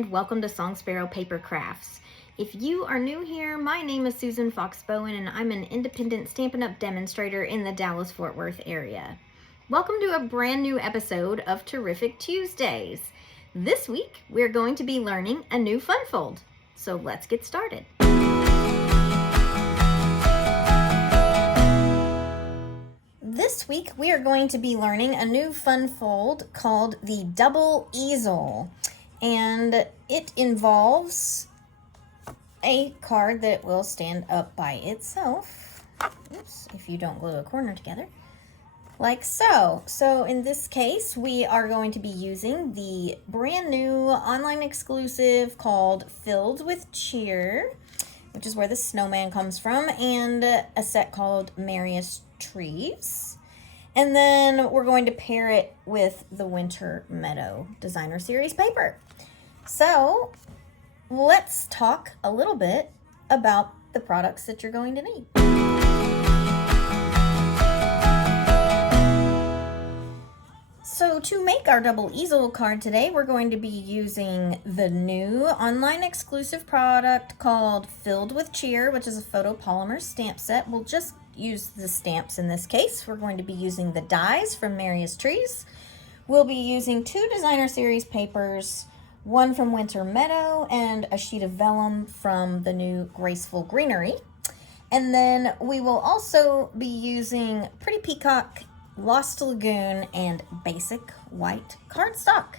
and welcome to Song Sparrow Paper Crafts. If you are new here, my name is Susan Fox Bowen and I'm an independent Stampin' Up! Demonstrator in the Dallas-Fort Worth area. Welcome to a brand new episode of Terrific Tuesdays. This week, we're going to be learning a new fun fold. So let's get started. This week, we are going to be learning a new fun fold called the Double Easel. And it involves a card that will stand up by itself. Oops, if you don't glue a corner together. Like so. So in this case, we are going to be using the brand new online exclusive called Filled with Cheer, which is where the snowman comes from, and a set called Merriest Trees. And then we're going to pair it with the Winter Meadow Designer Series paper. So let's talk a little bit about the products that you're going to need. So to make our double easel card today, we're going to be using the new online exclusive product called Filled with Cheer, which is a photopolymer stamp set. We'll just use the stamps in this case. We're going to be using the dies from Merriest Trees. We'll be using 2 Designer Series papers, one from Winter Meadow and a sheet of vellum from the new Graceful Greenery. And then we will also be using Pretty Peacock, Lost Lagoon, and basic white cardstock.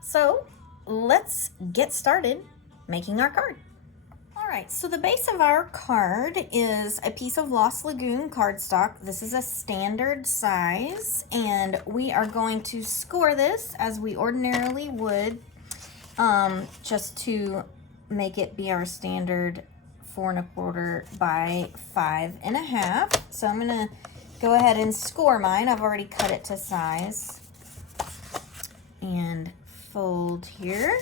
So let's get started making our card. All right, so the base of our card is a piece of Lost Lagoon cardstock. This is a standard size, and we are going to score this as we ordinarily would, just to make it be our standard 4 1/4 by 5 1/2. So I'm gonna go ahead and score mine. I've already cut it to size. And fold here.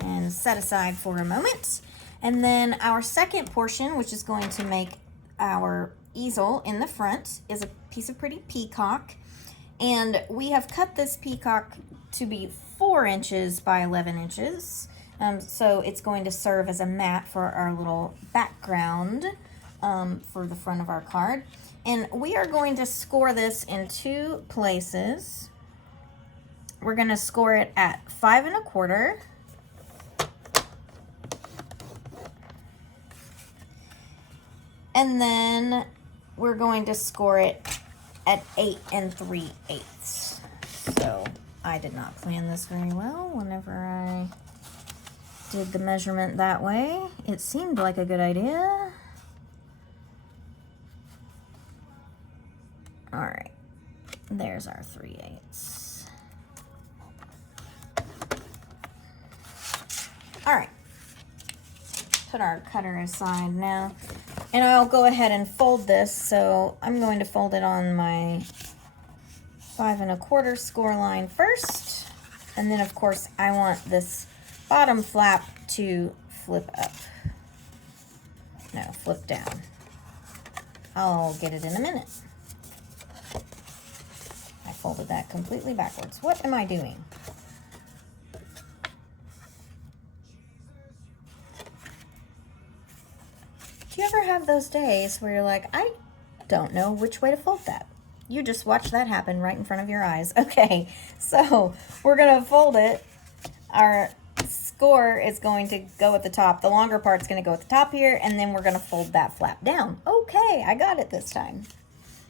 And set aside for a moment. And then our second portion, which is going to make our easel in the front, is a piece of Pretty Peacock. And we have cut this peacock to be 4 inches by 11 inches. So it's going to serve as a mat for our little background for the front of our card. And we are going to score this in 2 places. We're going to score it at 5 1/4. And then we're going to score it at 8 3/8. So I did not plan this very well whenever I did the measurement that way. It seemed like a good idea. All right, there's our 3/8. All right, put our cutter aside now. And I'll go ahead and fold this. So I'm going to fold it on my 5 1/4 score line first. And then of course I want this bottom flap to flip up. No, flip down. I'll get it in a minute. I folded that completely backwards. What am I doing? Do you ever have those days where you're like, I don't know which way to fold that? You just watch that happen right in front of your eyes. Okay, so we're gonna fold it. Our score is going to go at the top. The longer part's gonna go at the top here, and then we're gonna fold that flap down. Okay, I got it this time.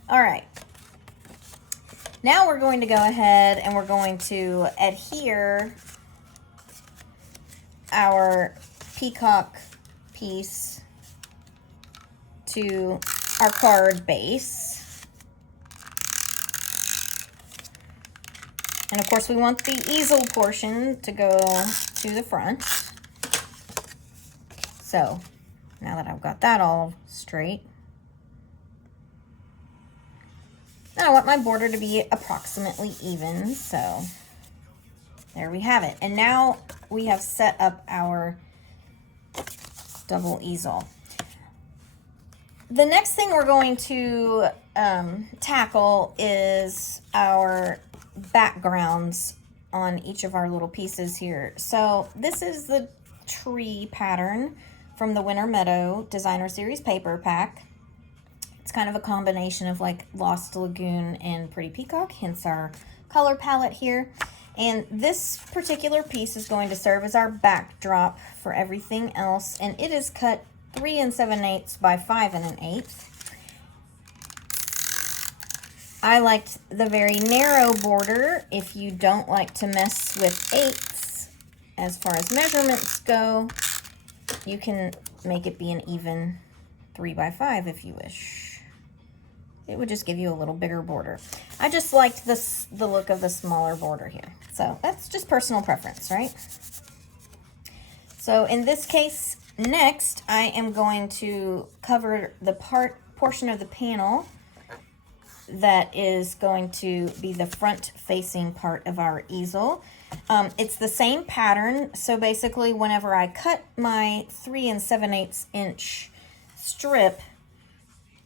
All right. Now we're going to go ahead and we're going to adhere our peacock piece to our card base. And of course we want the easel portion to go to the front. So now that I've got that all straight, I want my border to be approximately even, so there we have it. And now we have set up our double easel. The next thing we're going to tackle is our backgrounds on each of our little pieces here. So this is the tree pattern from the Winter Meadow Designer Series paper pack. It's kind of a combination of like Lost Lagoon and Pretty Peacock, hence our color palette here. And this particular piece is going to serve as our backdrop for everything else. And it is cut 3 7/8 by 5 1/8. I liked the very narrow border. If you don't like to mess with eighths as far as measurements go, you can make it be an even 3 by 5 if you wish. It would just give you a little bigger border. I just liked the look of the smaller border here. So that's just personal preference, right? So in this case, next, I am going to cover the portion of the panel that is going to be the front-facing part of our easel. It's the same pattern, so basically whenever I cut my 3 7/8 inch strip,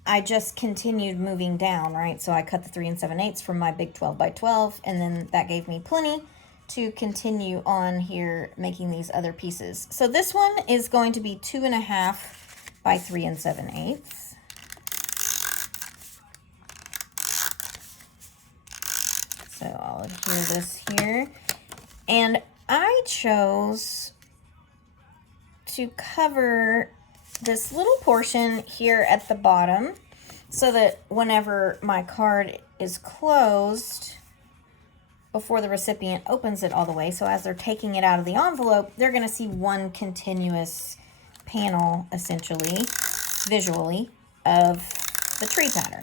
I just continued moving down, right? So I cut the 3 7/8 from my big 12 by 12, and then that gave me plenty to continue on here making these other pieces. So this one is going to be 2.5 by 3 7/8. So I'll adhere this here. And I chose to cover this little portion here at the bottom so that whenever my card is closed, before the recipient opens it all the way, so as they're taking it out of the envelope, they're going to see one continuous panel, essentially, visually, of the tree pattern.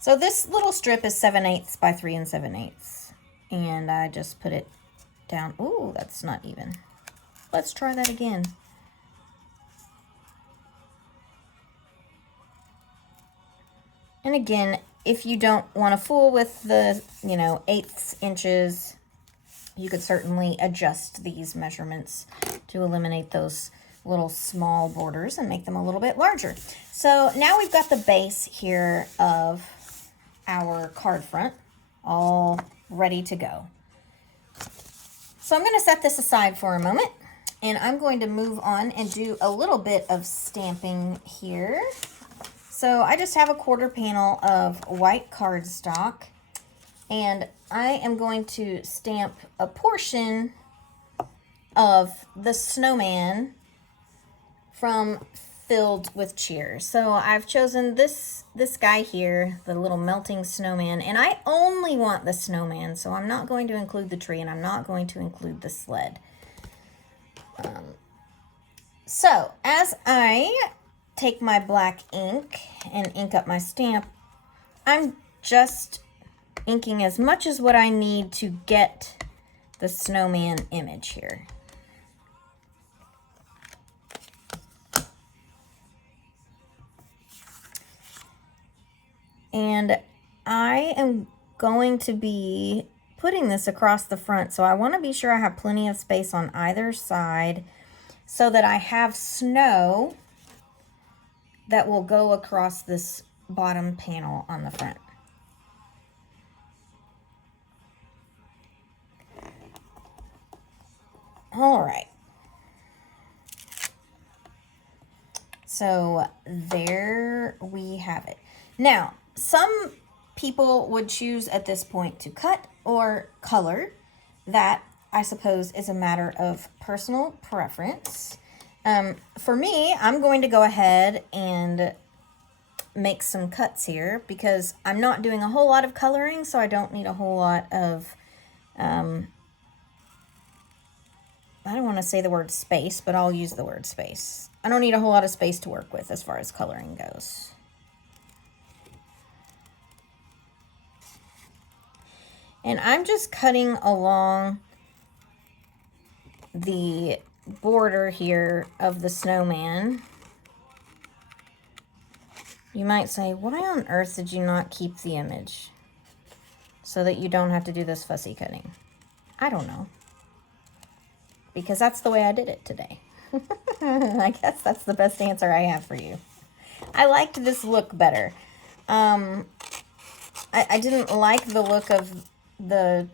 So this little strip is 7/8 by 3 7/8. And I just put it down. Ooh, that's not even. Let's try that again. And again, if you don't want to fool with the, 1/8 inches, you could certainly adjust these measurements to eliminate those little small borders and make them a little bit larger. So now we've got the base here of our card front all ready to go. So I'm going to set this aside for a moment, and I'm going to move on and do a little bit of stamping here. So I just have a quarter panel of white cardstock, and I am going to stamp a portion of the snowman from Filled with Cheer. So I've chosen this guy here, the little melting snowman, and I only want the snowman, so I'm not going to include the tree, and I'm not going to include the sled. So as I take my black ink and ink up my stamp, I'm just inking as much as what I need to get the snowman image here. And I am going to be putting this across the front, so I want to be sure I have plenty of space on either side so that I have snow that will go across this bottom panel on the front. All right. So there we have it. Now, some people would choose at this point to cut or color. That, I suppose, is a matter of personal preference. For me, I'm going to go ahead and make some cuts here because I'm not doing a whole lot of coloring, so I don't need a whole lot of, I don't want to say the word space, but I'll use the word space. I don't need a whole lot of space to work with as far as coloring goes. And I'm just cutting along the border here of the snowman. You might say, why on earth did you not keep the image so that you don't have to do this fussy cutting? I don't know. Because that's the way I did it today. I guess that's the best answer I have for you. I liked this look better. I didn't like the look of the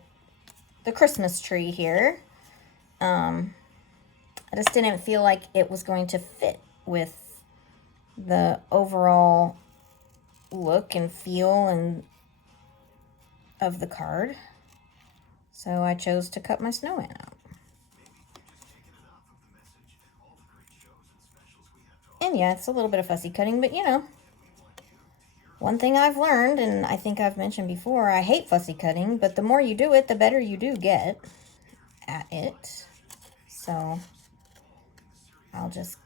the Christmas tree here. I just didn't feel like it was going to fit with the overall look and feel and of the card. So I chose to cut my snowman out. And yeah, it's a little bit of fussy cutting, but you know, one thing I've learned, and I think I've mentioned before, I hate fussy cutting, but the more you do it, the better you do get at it. So I'll just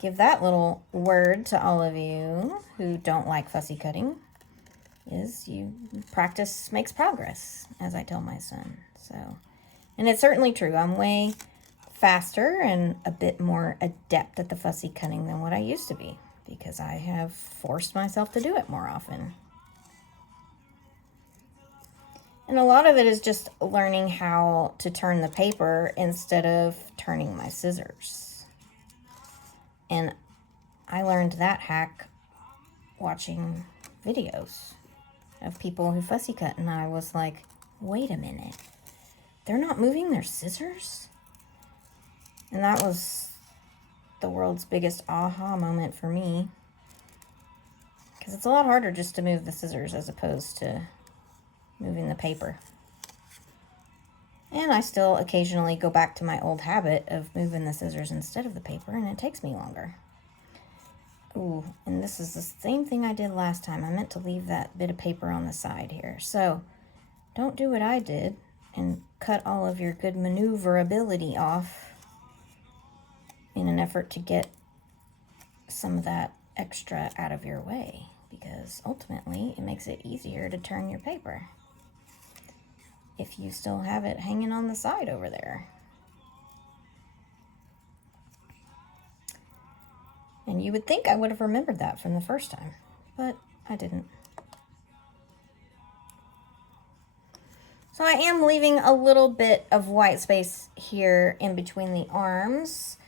give that little word to all of you who don't like fussy cutting, is you practice makes progress, as I tell my son. So, and it's certainly true. I'm way faster and a bit more adept at the fussy cutting than what I used to be, because I have forced myself to do it more often. And a lot of it is just learning how to turn the paper instead of turning my scissors. And I learned that hack watching videos of people who fussy cut, and I was like, wait a minute, they're not moving their scissors? And that was the world's biggest aha moment for me, because it's a lot harder just to move the scissors as opposed to moving the paper. And I still occasionally go back to my old habit of moving the scissors instead of the paper, and it takes me longer. Ooh, and this is the same thing I did last time. I meant to leave that bit of paper on the side here. So don't do what I did and cut all of your good maneuverability off in an effort to get some of that extra out of your way, because ultimately it makes it easier to turn your paper if you still have it hanging on the side over there. And you would think I would have remembered that from the first time, but I didn't. So I am leaving a little bit of white space here in between the arms,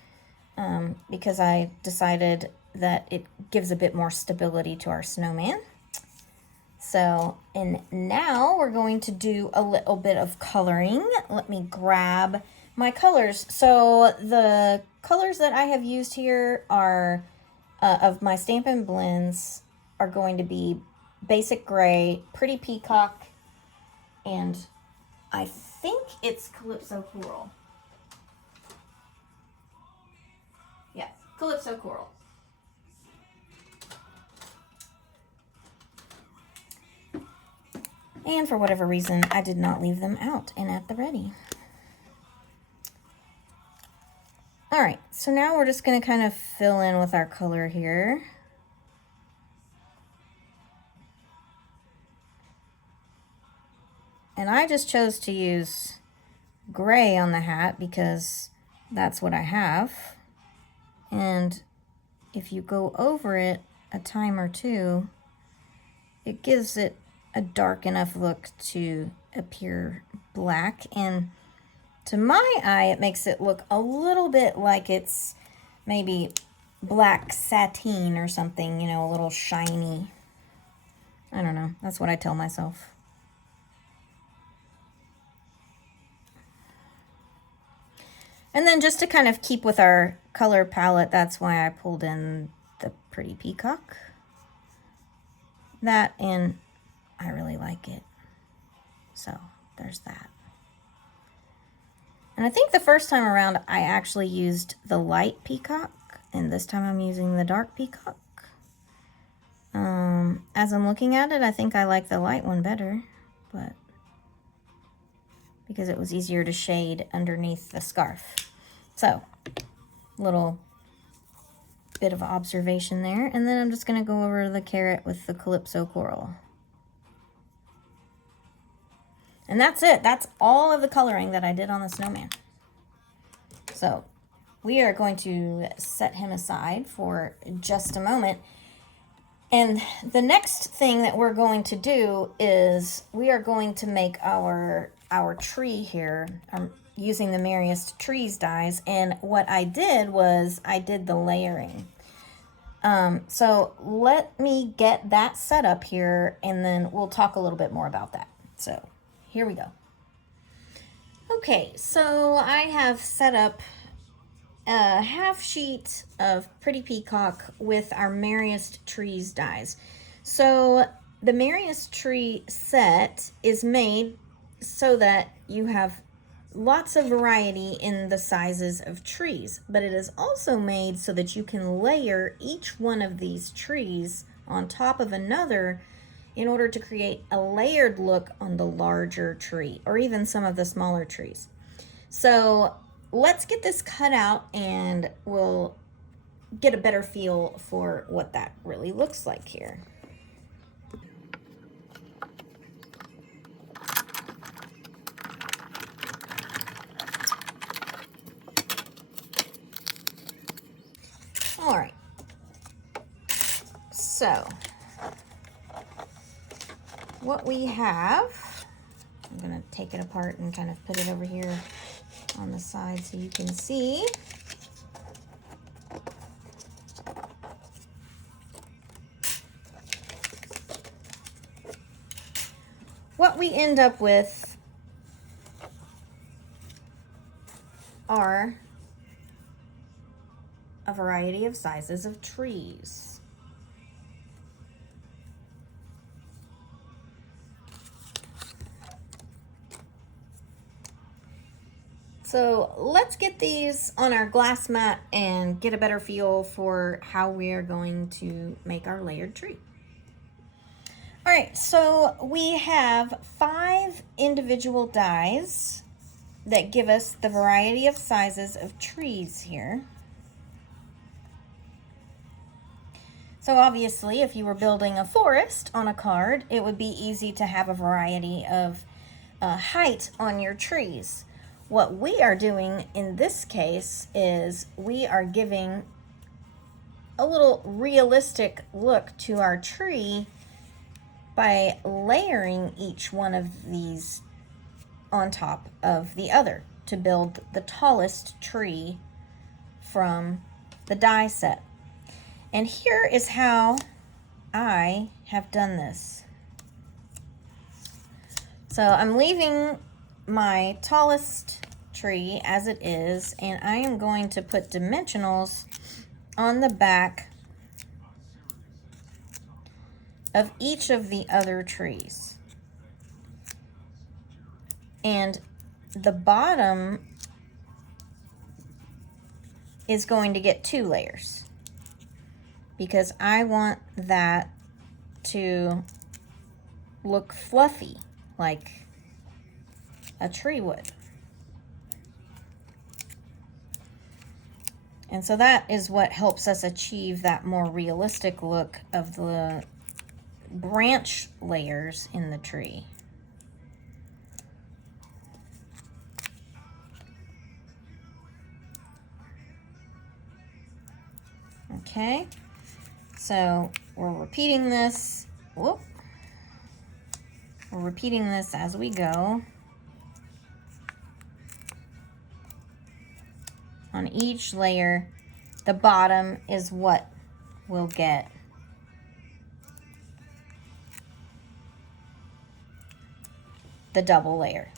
because I decided that it gives a bit more stability to our snowman. So, and now we're going to do a little bit of coloring. Let me grab my colors. So the colors that I have used here are, of my Stampin' Blends, are going to be Basic Gray, Pretty Peacock, and I think it's Calypso Coral. Yeah, Calypso Coral. And for whatever reason, I did not leave them out and at the ready. All right, so now we're just going to kind of fill in with our color here. And I just chose to use gray on the hat because that's what I have. And if you go over it a time or two, it gives it a dark enough look to appear black. And to my eye, it makes it look a little bit like it's maybe black sateen or something, you know, a little shiny. I don't know. That's what I tell myself. And then just to kind of keep with our color palette, that's why I pulled in the Pretty Peacock. That, and I really like it. So there's that. And I think the first time around I actually used the light peacock, and this time I'm using the dark peacock. As I'm looking at it, I think I like the light one better, but because it was easier to shade underneath the scarf. So, little bit of observation there. And then I'm just going to go over the carrot with the Calypso Coral. And that's it. That's all of the coloring that I did on the snowman. So we are going to set him aside for just a moment. And the next thing that we're going to do is we are going to make our tree here. I'm using the Merriest Trees dies. And what I did was I did the layering. So let me get that set up here, and then we'll talk a little bit more about that. So here we go. Okay, so I have set up a half sheet of Pretty Peacock with our Merriest Trees dies. So the Merriest Tree set is made so that you have lots of variety in the sizes of trees, but it is also made so that you can layer each one of these trees on top of another in order to create a layered look on the larger tree or even some of the smaller trees. So let's get this cut out and we'll get a better feel for what that really looks like here. All right, so what we have, I'm gonna take it apart and kind of put it over here on the side so you can see. What we end up with are a variety of sizes of trees. So let's get these on our glass mat and get a better feel for how we are going to make our layered tree. All right, so we have 5 individual dies that give us the variety of sizes of trees here. So obviously, if you were building a forest on a card, it would be easy to have a variety of height on your trees. What we are doing in this case is we are giving a little realistic look to our tree by layering each one of these on top of the other to build the tallest tree from the die set. And here is how I have done this. So I'm leaving my tallest tree as it is, and I am going to put dimensionals on the back of each of the other trees. And the bottom is going to get 2 layers because I want that to look fluffy like a tree would. And so that is what helps us achieve that more realistic look of the branch layers in the tree. Okay, so we're repeating this. Whoop. We're repeating this as we go on each layer. The bottom is what we'll get the double layer.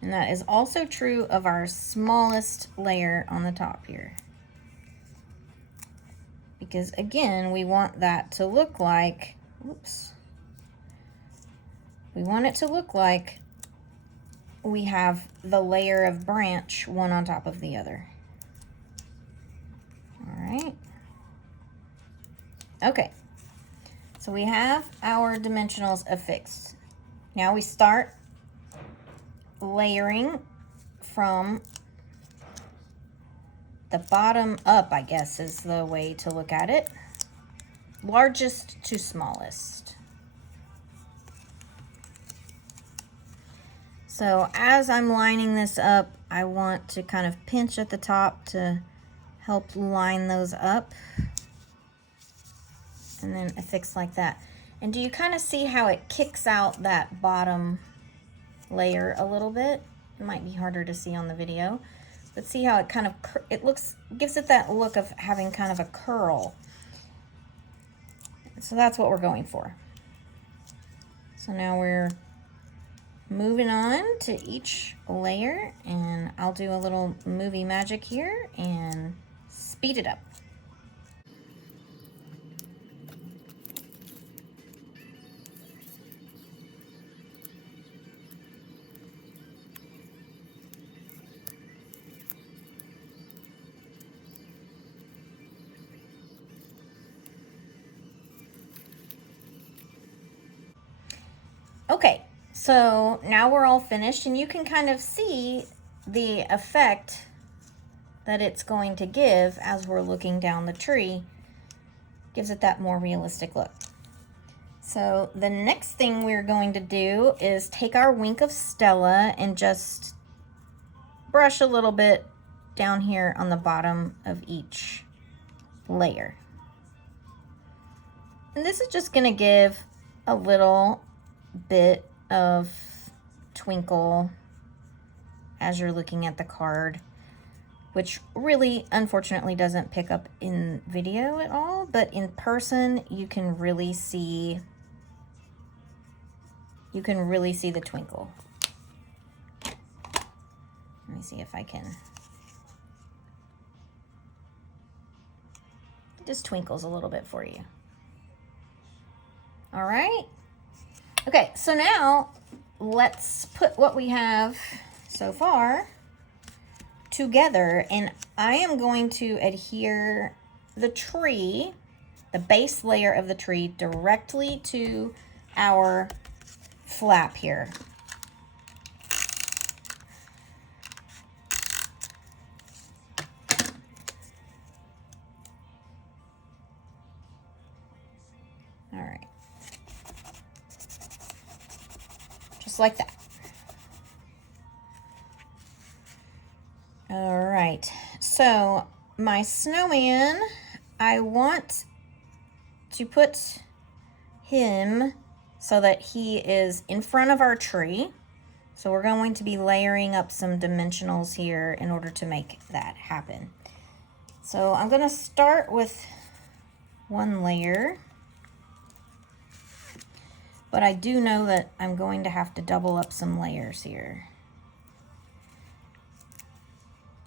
And that is also true of our smallest layer on the top here. Because again, we want that to look like, oops. We want it to look like we have the layer of branch one on top of the other. All right. Okay. So we have our dimensionals affixed. Now we start layering from the bottom up, I guess is the way to look at it. Largest to smallest. So as I'm lining this up, I want to kind of pinch at the top to help line those up. And then affix like that. And do you kind of see how it kicks out that bottom layer a little bit? It might be harder to see on the video, but see how it kind of, gives it that look of having kind of a curl. So that's what we're going for. So now we're moving on to each layer, and I'll do a little movie magic here and speed it up. Okay, so now we're all finished, and you can kind of see the effect that it's going to give as we're looking down the tree. Gives it that more realistic look. So the next thing we're going to do is take our wink of Stella and just brush a little bit down here on the bottom of each layer. And this is just going to give a little bit of twinkle as you're looking at the card, which really unfortunately doesn't pick up in video at all, but in person you can really see the twinkle. Let me see if I can. It just twinkles a little bit for you. All right. Okay, so now let's put what we have so far together, and I am going to adhere the tree, the base layer of the tree, directly to our flap here. All right. Just like that. All right, so my snowman, I want to put him so that he is in front of our tree. So we're going to be layering up some dimensionals here in order to make that happen. So I'm going to start with one layer, but I do know that I'm going to have to double up some layers here.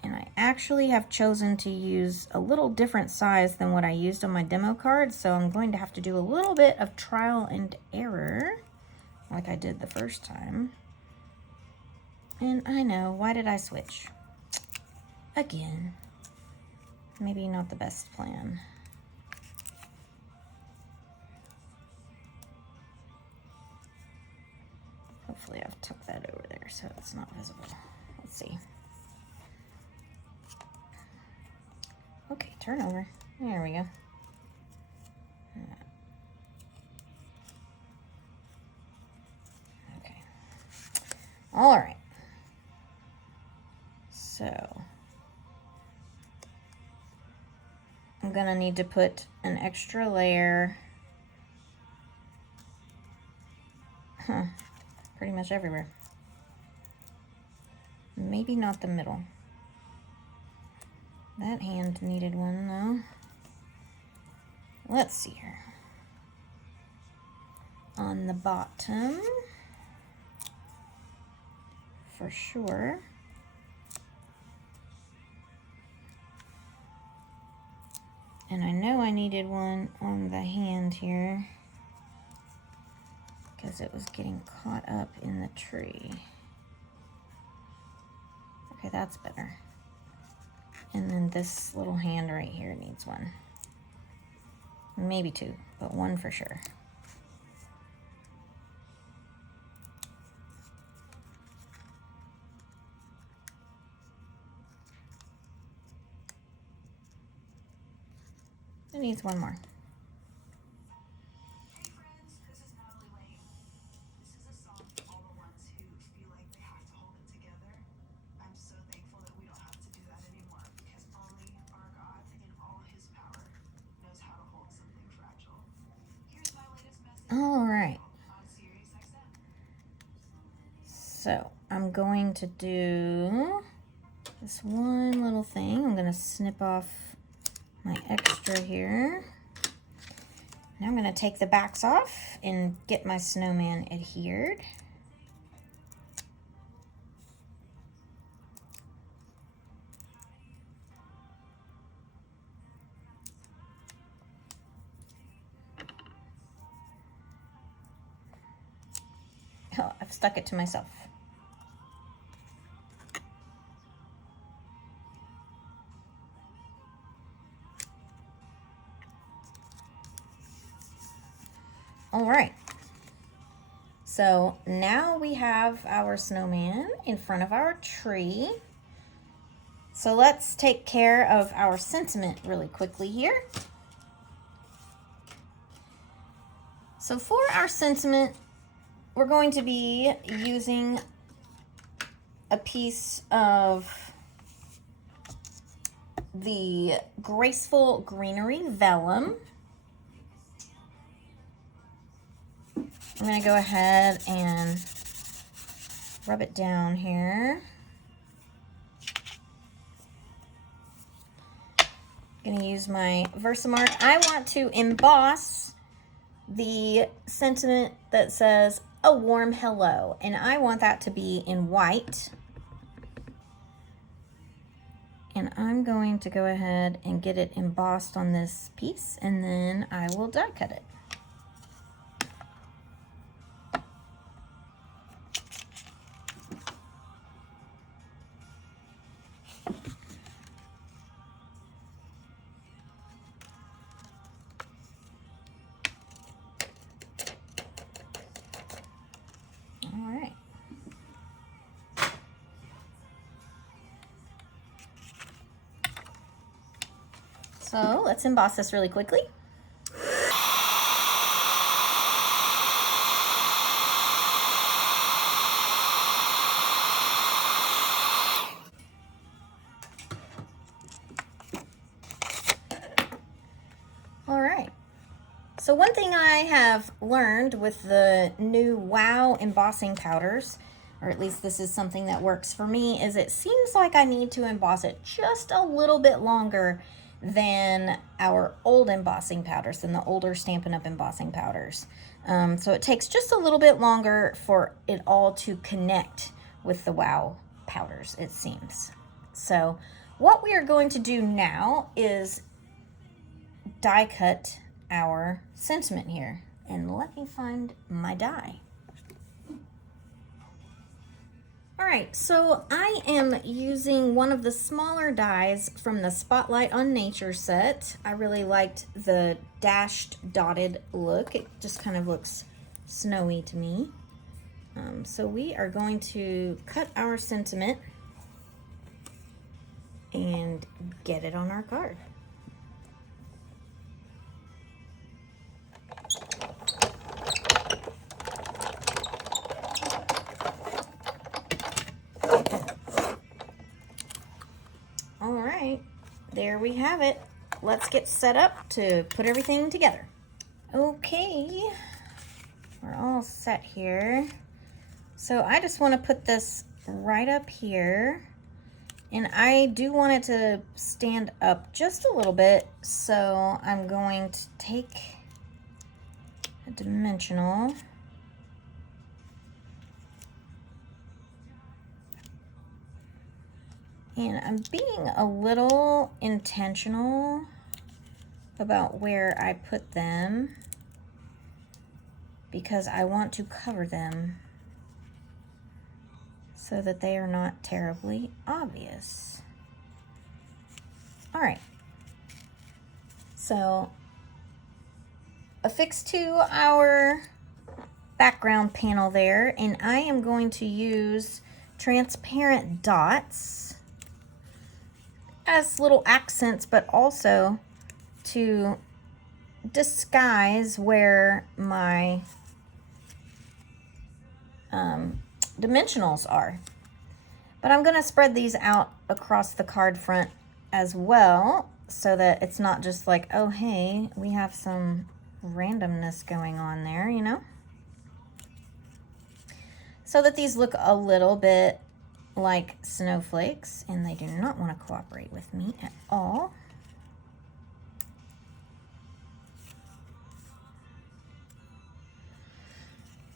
And I actually have chosen to use a little different size than what I used on my demo card, so I'm going to have to do a little bit of trial and error, like I did the first time. And I know, why did I switch? Again. Maybe not the best plan. Hopefully I've tucked that over there so it's not visible. Let's see. Okay, turn over. There we go. Okay. All right. So I'm gonna need to put an extra layer. Pretty much everywhere. Maybe not the middle. That hand needed one though. Let's see here. On the bottom, for sure. And I know I needed one on the hand here because it was getting caught up in the tree. Okay, that's better. And then this little hand right here needs one. Maybe two, but one for sure. It needs one more. All right. So I'm going to do this one little thing. I'm going to snip off my extra here. Now I'm going to take the backs off and get my snowman adhered. Oh, I've stuck it to myself. All right. So now we have our snowman in front of our tree. So let's take care of our sentiment really quickly here. So for our sentiment, we're going to be using a piece of the Graceful Greenery Vellum. I'm going to go ahead and rub it down here. I'm going to use my Versamark. I want to emboss the sentiment that says a warm hello, and I want that to be in white. And I'm going to go ahead and get it embossed on this piece, and then I will die cut it. So let's emboss this really quickly. All right. So one thing I have learned with the new Wow embossing powders, or at least this is something that works for me, is it seems like I need to emboss it just a little bit longer than our old embossing powders, than the older Stampin' Up! Embossing powders. So it takes just a little bit longer for it all to connect with the Wow powders, it seems. So what we are going to do now is die cut our sentiment here. And let me find my die. All right, so I am using one of the smaller dies from the Spotlight on Nature set. I really liked the dashed dotted look. It just kind of looks snowy to me. So we are going to cut our sentiment and get it on our card. There we have it. Let's get set up to put everything together. Okay, we're all set here. So I just want to put this right up here, and I do want it to stand up just a little bit, so I'm going to take a dimensional . And I'm being a little intentional about where I put them because I want to cover them so that they are not terribly obvious. All right. So affixed to our background panel there, and I am going to use transparent dots as little accents, but also to disguise where my dimensionals are. But I'm going to spread these out across the card front as well, so that it's not just like, oh hey, we have some randomness going on there, you know? So that these look a little bit like snowflakes, and they do not want to cooperate with me at all.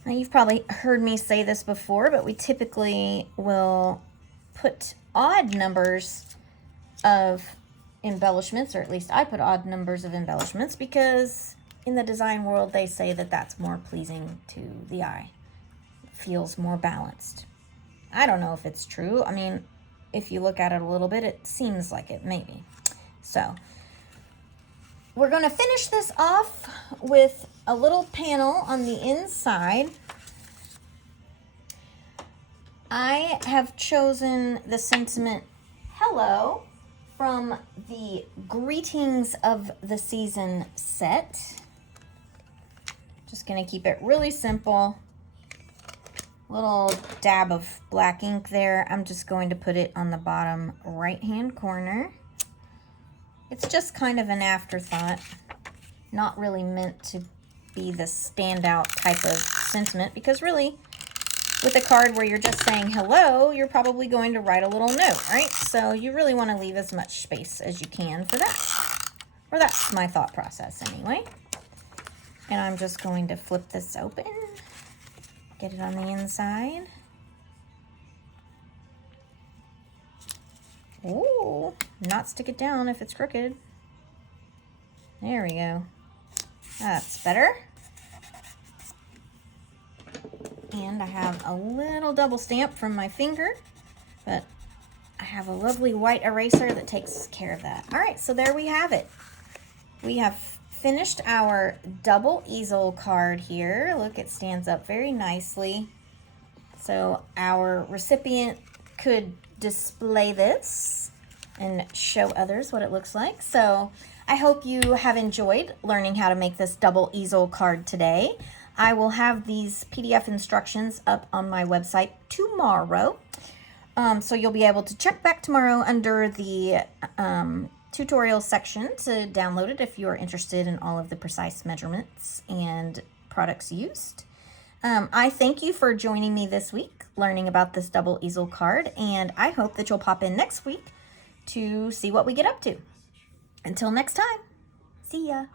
Now you've probably heard me say this before, but we typically will put odd numbers of embellishments, or at least I put odd numbers of embellishments, because in the design world they say that that's more pleasing to the eye. feels more balanced. I don't know if it's true. I mean, if you look at it a little bit, it seems like it, maybe. So we're going to finish this off with a little panel on the inside. I have chosen the sentiment "Hello" from the Greetings of the Season set. Just going to keep it really simple. Little dab of black ink there. I'm just going to put it on the bottom right-hand corner. It's just kind of an afterthought. Not really meant to be the standout type of sentiment, because really, with a card where you're just saying hello, you're probably going to write a little note, right? So you really want to leave as much space as you can for that. Or that's my thought process anyway. And I'm just going to flip this open. Get it on the inside. Ooh, not stick it down if it's crooked. There we go. That's better. And I have a little double stamp from my finger, but I have a lovely white eraser that takes care of that. All right, so there we have it. We have finished our double easel card here. Look, it stands up very nicely. So our recipient could display this and show others what it looks like. So I hope you have enjoyed learning how to make this double easel card today. I will have these PDF instructions up on my website tomorrow. So you'll be able to check back tomorrow under the tutorial section to download it if you're interested in all of the precise measurements and products used. I thank you for joining me this week learning about this double easel card, and I hope that you'll pop in next week to see what we get up to. Until next time, see ya.